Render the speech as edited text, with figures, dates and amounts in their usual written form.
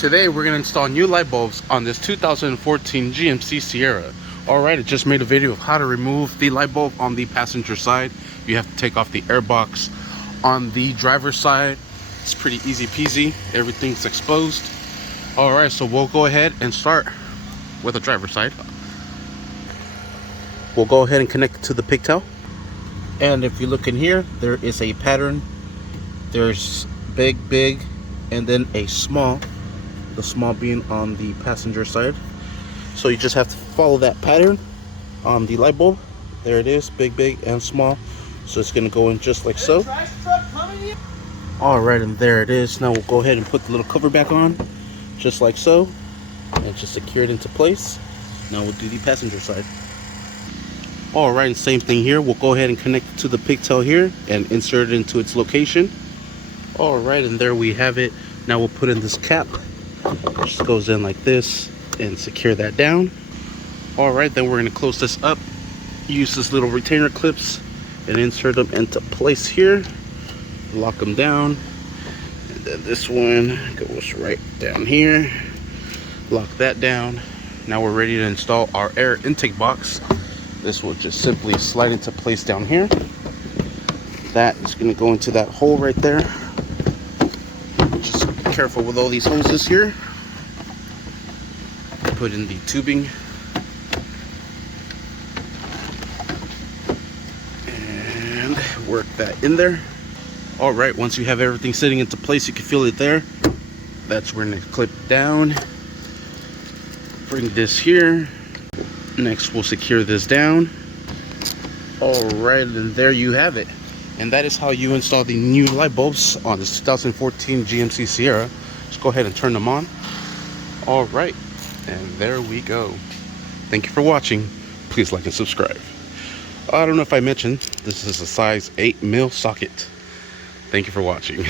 Today we're going to install new light bulbs on this 2014 GMC Sierra. Alright, I just made a video of how to remove the light bulb on the passenger side. You have to take off the air box. On the driver's side, it's pretty easy peasy. Everything's exposed. Alright, so we'll go ahead and start with the driver's side. We'll go ahead and connect it to the pigtail. And if you look in here, there is a pattern. There's big, and then a small. The small being on the passenger side. So you just have to follow that pattern on the light bulb. There it is, big and small. So it's gonna go in just like so. Alright, and there it is. Now we'll go ahead and put the little cover back on, just like so, and just secure it into place. Now we'll do the passenger side. Alright, and same thing here. We'll go ahead and connect it to the pigtail here and insert it into its location. Alright, and there we have it. Now we'll put in this cap. Just goes in like this and secure that down. Alright, then we're going to close this up, use this little retainer clips and insert them into place here, lock them down, and then this one goes right down here, lock that down. Now we're ready to install our air intake box. This will just simply slide into place down here. That is going to go into that hole right there. Just be careful with all these hoses here. Put in the tubing and work that in there. All right, once you have everything sitting into place, you can feel it there. That's where we're going to clip down. Bring this here. Next, we'll secure this down. All right, and there you have it. And that is how you install the new light bulbs on this 2014 GMC Sierra. Just go ahead and turn them on. All right. And there we go. Thank you for watching. Please like and subscribe. I don't know if I mentioned, this is a size 8mm socket. Thank you for watching.